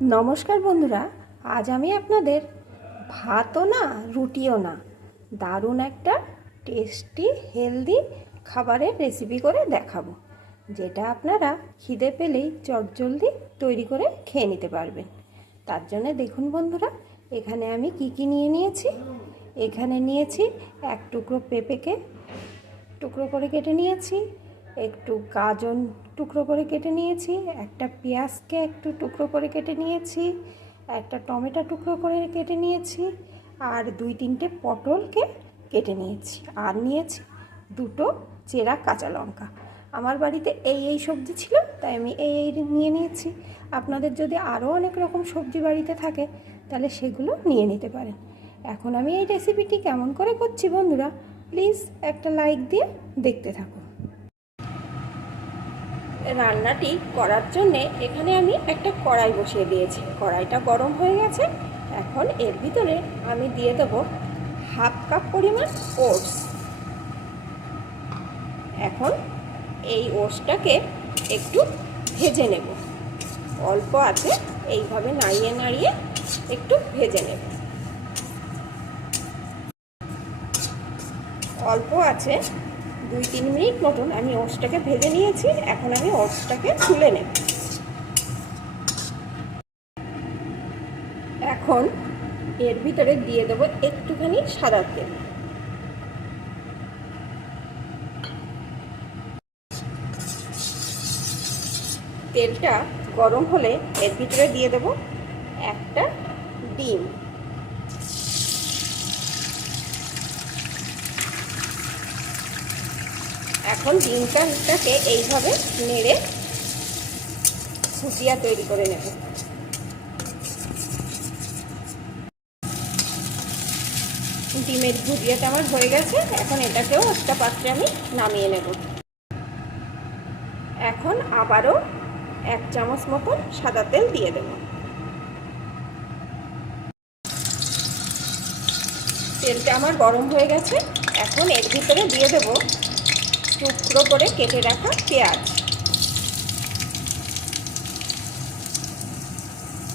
নমস্কার বন্ধুরা, আজ আমি আপনাদের ভাতও না, রুটিও না, দারুণ একটা টেস্টি হেলদি খাবারের রেসিপি করে দেখাবো, যেটা আপনারা খিদে পেলেই চটজলদি তৈরি করে খেয়ে নিতে পারবেন। তার জন্য দেখুন বন্ধুরা, এখানে আমি কি কি নিয়ে নিয়েছি? এখানে নিয়েছি এক টুকরো পেঁপেকে টুকরো করে কেটে নিয়েছি একটু গাজন টুকরো করে কেটে নিয়েছি, একটা পেঁয়াজকে একটু টুকরো করে কেটে নিয়েছি, একটা টমেটো টুকরো করে কেটে নিয়েছি আর দুই তিনটে পটলকে কেটে নিয়েছি আর নিয়েছি দুটো চেরা কাঁচা লঙ্কা। আমার বাড়িতে এই এই সবজি ছিল, তাই আমি এই এই নিয়ে নিয়েছি। আপনাদের যদি আরও অনেক রকম সবজি বাড়িতে থাকে, তাহলে সেগুলো নিয়ে নিতে পারেন। এখন আমি এই রেসিপিটি কেমন করে করছি বন্ধুরা প্লিজ একটা লাইক দিয়ে দেখতে থাকুন। রান্নাটি করার জন্যে এখানে আমি একটা কড়াই বসিয়ে দিয়েছি। কড়াইটা গরম হয়ে গেছে। এখন এর ভিতরে আমি দিয়ে দেবো হাফ কাপ পরিমাণ ওটস। এখন এই ওটসটাকে একটু ভেজে নেব। অল্প আছে, এইভাবে নাড়িয়ে নাড়িয়ে একটু ভেজে নেব। অল্প আছে দুই, তিন মিনিট মতন আমি ওটসটাকে ভেজে নিয়েছি। এখন আমি ওটসটাকে তুলে নেব। এখন এর ভিতরে দিয়ে দেবো একটুখানি সাদা তেল। তেলটা গরম হলে এর ভিতরে দিয়ে দেব একটা ডিম। এখন ডিমটাকে এইভাবে নেড়ে ভুজিয়া তৈরি করে নেব। ডিমের ভুজিয়াটা আমার হয়ে গেছে, এখন এটাকেও একটা পাত্রে আমি নামিয়ে নেব। এখন আবারও এক চামচ মতন সাদা তেল দিয়ে দেব। তেলটা আমার গরম হয়ে গেছে, এখন এর ভিতরে দিয়ে দেব টুকরো করে কেটে রাখা পেঁয়াজ।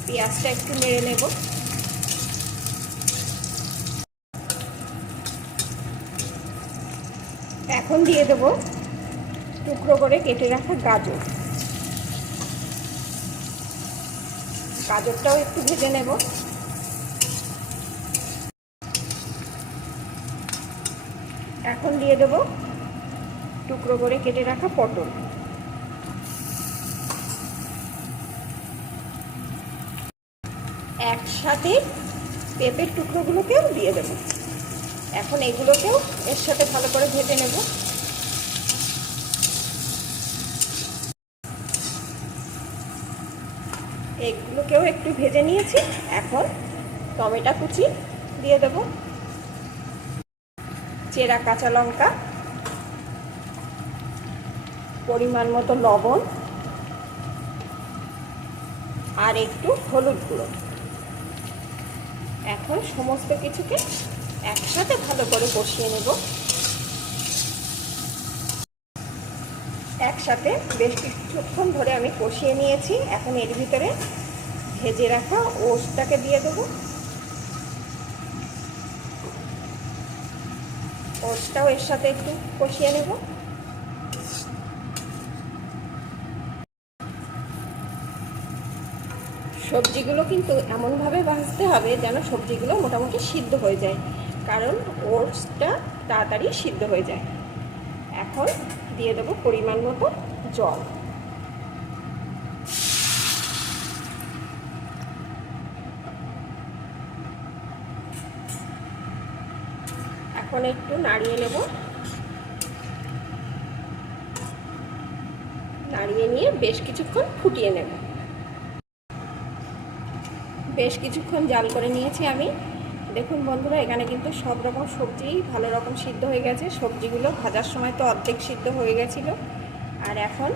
পেঁয়াজটা একটু নেড়ে নেব। এখন দিয়ে দেব টুকরো করে কেটে রাখা গাজর। গাজরটাও একটু ভেজে নেব। এখন দিয়ে দেব টুকরো করে কেটে রাখা পটল। একসাথে পেঁপের টুকরোগুলোকেও দিয়ে দেব। এখন এগুলোকেও এর সাথে ভালো করে ভেজে নেব। এগুলোকেও একটু ভেজে নিয়েছি। এখন টমেটো কুচি দিয়ে দেব। চেরা কাঁচা লঙ্কা পরিমাণ মতো লবণ আর একটু হলুদ গুঁড়ো। এখন সমস্ত কিছুকে একসাথে ভালো করে কষিয়ে নেব। একসাথে বেশ কিছুক্ষণ ধরে আমি কষিয়ে নিয়েছি। এখন এর ভিতরে ভেজে রাখা ওষটাকে দিয়ে দেবো। ওষটাও এর সাথে একটু কষিয়ে নেব। সবজিগুলো কিন্তু এমনভাবে ভাজতে হবে যেন সবজিগুলো মোটামুটি সিদ্ধ হয়ে যায়। কারণ ওটসটা তাড়াতাড়ি সিদ্ধ হয়ে যায়। এখন দিয়ে দেবো পরিমাণ মতো জল। এখন একটু নাড়িয়ে নেব। নাড়িয়ে নিয়ে বেশ কিছুক্ষণ ফুটিয়ে নেব। বেশ কিছুক্ষণ জাল করে নিয়েছি আমি। দেখুন বন্ধুরা, এখানে কিন্তু সব রকম সবজি, ভালো রকম সিদ্ধ হয়ে গেছে। সবজিগুলো ভাজার সময় তো অর্ধেক সিদ্ধ হয়ে গেছিল। আর এখন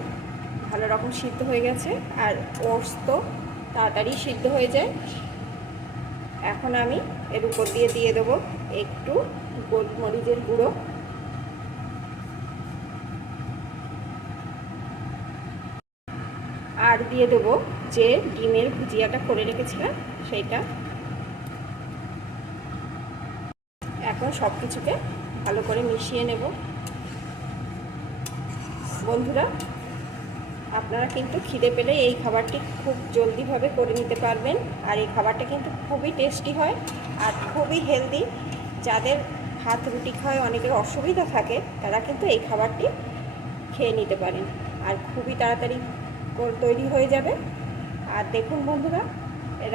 ভালো রকম সিদ্ধ হয়ে গেছে। আর ওটস তো তাড়াতাড়ি সিদ্ধ হয়ে যায়। এখন আমি এর উপর দিয়ে দিয়ে দেবো একটু গোলমরিচের গুঁড়ো। আর দিয়ে দেবো যে ডিমের ভুজিয়াটা করে রেখেছিলাম, সেইটা এখন সব কিছুকে ভালো করে মিশিয়ে নেব। বন্ধুরা, আপনারা কিন্তু খিদে পেলে এই খাবারটি খুব জলদিভাবে করে নিতে পারবেন, আর এই খাবারটা কিন্তু খুবই টেস্টি হয় আর খুবই হেলদি। যাদের ভাত রুটি খাওয়ায় অনেকের অসুবিধা থাকে, তারা কিন্তু এই খাবারটি খেয়ে নিতে পারেন, আর খুবই তাড়াতাড়ি তৈরি হয়ে যাবে। আর দেখুন বন্ধুরা,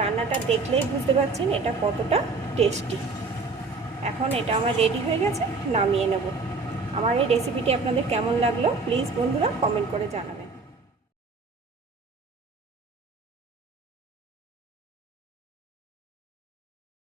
রান্নাটা দেখলেই বুঝতে পারছেন এটা কতটা টেস্টি এখন এটা আমার রেডি হয়ে গেছে, নামিয়ে নেব। আমার এই রেসিপিটি আপনাদের কেমন লাগল প্লিজ বন্ধুরা কমেন্ট করে জানাবেন।